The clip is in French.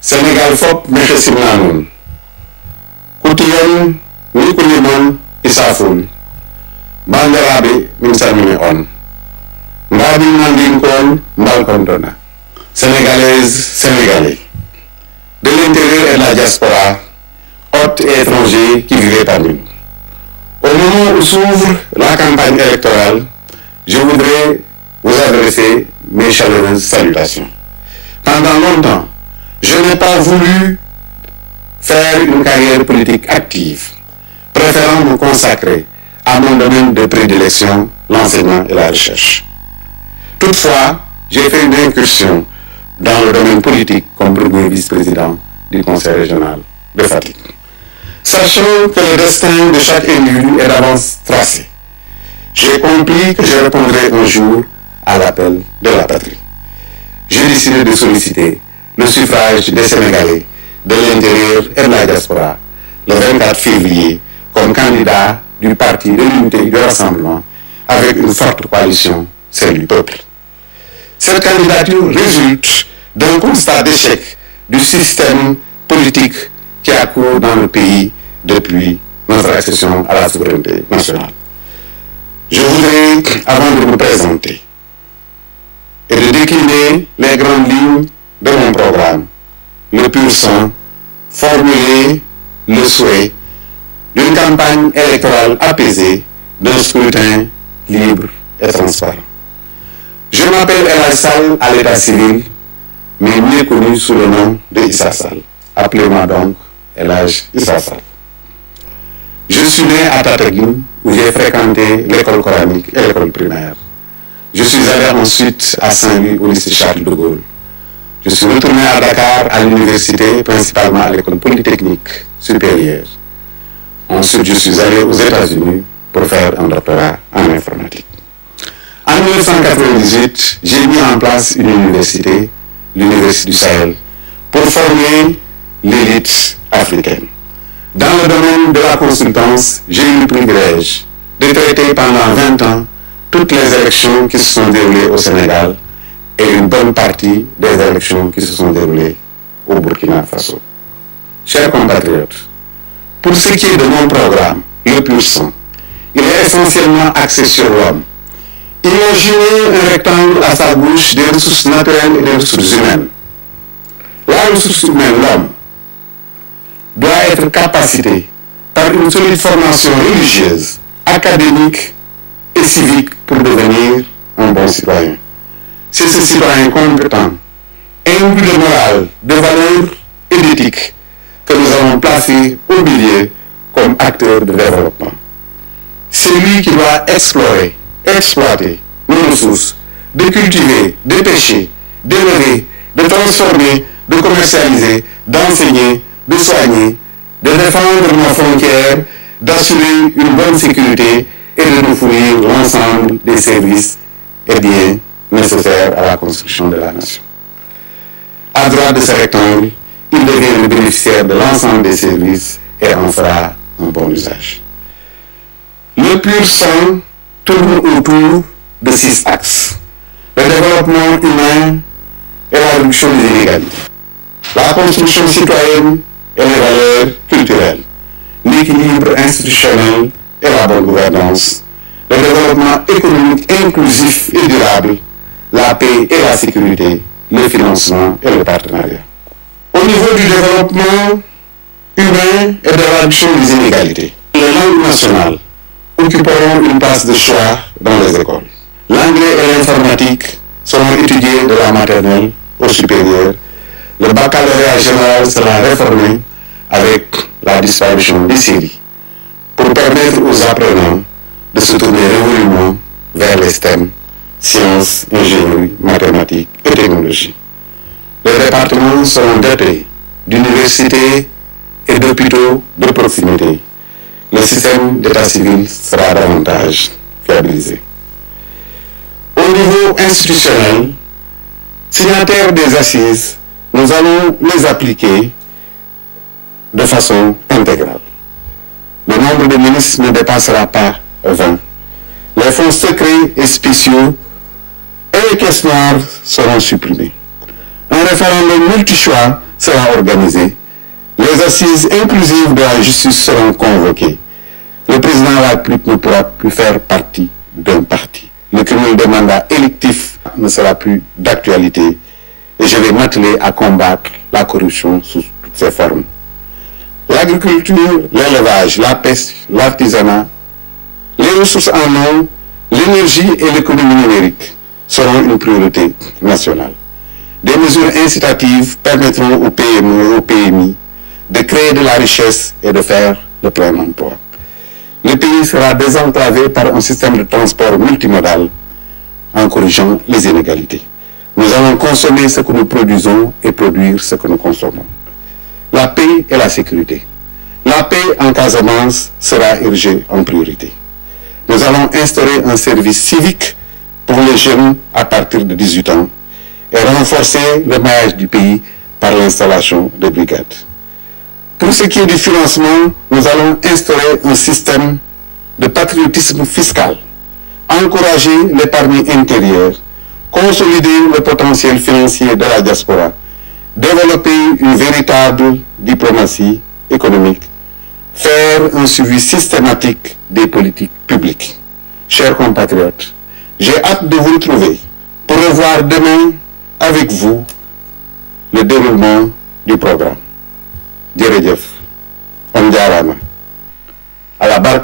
Sénégal fop mexe simna nuun kutiyon ni kulimon isafun bandiraɓe min salmini on mbaɗin nandinkon mbalkontona sénégalaise sénégalais de l'intérieur et de la diaspora hôtes et étrangers qui vivaient parmi nous. Au moment où s'ouvre la campagne électorale, je voudrais vous adresser mes chaleureuses salutations. Pendant longtemps, je n'ai pas voulu faire une carrière politique active, préférant me consacrer à mon domaine de prédilection, l'enseignement et la recherche. Toutefois, j'ai fait une incursion dans le domaine politique comme premier vice-président du Conseil régional de Fatick. Sachant que le destin de chaque individu est d'avance tracé, j'ai compris que je répondrai un jour à l'appel de la patrie. J'ai décidé de solliciter le suffrage des Sénégalais de l'intérieur et de la diaspora le 24 février comme candidat du Parti de l'Unité et du Rassemblement avec une forte coalition, celle du peuple. Cette candidature résulte d'un constat d'échec du système politique qui a cours dans le pays depuis notre accession à la souveraineté nationale. Je voudrais, avant de vous présenter et de décliner les grandes lignes de mon programme, le pur sang, formuler le souhait d'une campagne électorale apaisée, d'un scrutin libre et transparent. Je m'appelle El Hadj Sall à l'état civil, mais mieux connu sous le nom de Issa Sall. Appelez-moi donc El Hadj Issa Sall. Je suis né à Tataguine, où j'ai fréquenté l'école coranique et l'école primaire. Je suis allé ensuite à Saint-Louis au lycée Charles de Gaulle. Je suis retourné à Dakar à l'université, principalement à l'école polytechnique supérieure. Ensuite, je suis allé aux États-Unis pour faire un doctorat en informatique. En 1998, j'ai mis en place une université, l'Université du Sahel, pour former l'élite africaine. Dans le domaine de la consultance, j'ai eu le privilège de traiter pendant 20 ans toutes les élections qui se sont déroulées au Sénégal et une bonne partie des élections qui se sont déroulées au Burkina Faso. Chers compatriotes, pour ce qui est de mon programme, le pur sang, il est essentiellement axé sur l'homme. Imaginez un rectangle à sa bouche des ressources naturelles et des ressources humaines. La ressource humaine, l'homme, doit être capacité par une solide formation religieuse, académique et civique pour devenir un bon citoyen. C'est ce citoyen compétent, imbu de morale, de valeurs et d'éthique que nous avons placé au milieu comme acteur de développement. C'est lui qui doit explorer, exploiter nos ressources, de cultiver, de pêcher, d'élever, de transformer, de commercialiser, d'enseigner, de soigner, de défendre nos frontières, d'assurer une bonne sécurité et de nous fournir l'ensemble des services et biens nécessaires à la construction de la nation. À droite de ce rectangle, il devient le bénéficiaire de l'ensemble des services et en fera un bon usage. Le pur sang tourne autour de 6 axes. Le développement humain et la réduction des inégalités. La construction citoyenne et les valeurs culturelles. L'équilibre institutionnel et la bonne gouvernance. Le développement économique inclusif et durable. La paix et la sécurité. Le financement et le partenariat. Au niveau du développement humain et de la réduction des inégalités, les langues nationales occuperont une place de choix dans les écoles. L'anglais et l'informatique seront étudiés de la maternelle au supérieur. Le baccalauréat général sera réformé avec la disparition des séries pour permettre aux apprenants de se tourner résolument vers les STEM, sciences, ingénierie, mathématiques et technologie. Les départements seront dotés d'universités et d'hôpitaux de proximité. Le système d'état civil sera davantage fiabilisé. Au niveau institutionnel, signataires des assises, nous allons les appliquer de façon intégrale. Le nombre de ministres ne dépassera pas 20. Les fonds secrets et spéciaux et les caisses noires seront supprimés. Un référendum multi-choix sera organisée. Les assises inclusives de la justice seront convoquées. Le président de la République ne pourra plus faire partie d'un parti. Le cumul des mandats électifs ne sera plus d'actualité et je vais m'atteler à combattre la corruption sous toutes ses formes. L'agriculture, l'élevage, la pêche, l'artisanat, les ressources en eau, l'énergie et l'économie numérique seront une priorité nationale. Des mesures incitatives permettront aux PME et aux PMI de créer de la richesse et de faire le plein emploi. Le pays sera désenclavé par un système de transport multimodal en corrigeant les inégalités. Nous allons consommer ce que nous produisons et produire ce que nous consommons. La paix et la sécurité. La paix en Casamance sera érigée en priorité. Nous allons instaurer un service civique pour les jeunes à partir de 18 ans et renforcer le maillage du pays par l'installation de brigades. Pour ce qui est du financement, nous allons instaurer un système de patriotisme fiscal, encourager l'épargne intérieure, consolider le potentiel financier de la diaspora, développer une véritable diplomatie économique, faire un suivi systématique des politiques publiques. Chers compatriotes, j'ai hâte de vous retrouver pour revoir demain avec vous le déroulement du programme. Jërëjëf, on jaaraama à la barka